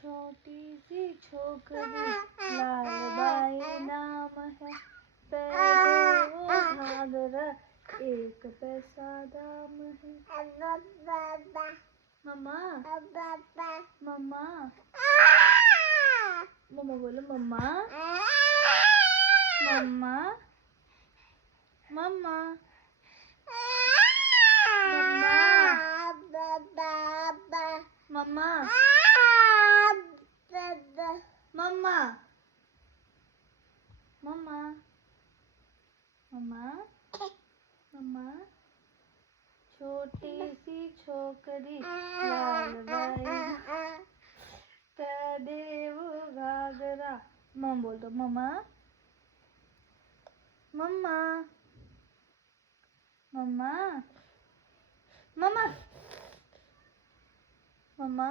छोटी सी छोकरी लाल बाई नाम है, पहने वो घाघरा एक पैसा दाम है। मम्मा मम्मा मम्मा बोलो मम्मा मम्मा मम्मा मम्मा मम्मा मम्मा मम्मा मम्मा छोटी सी छोकरी लाल बाई देव घाघरा। मम बोल दो मम्मा मम्मा मम्मा मम्मा मम्मा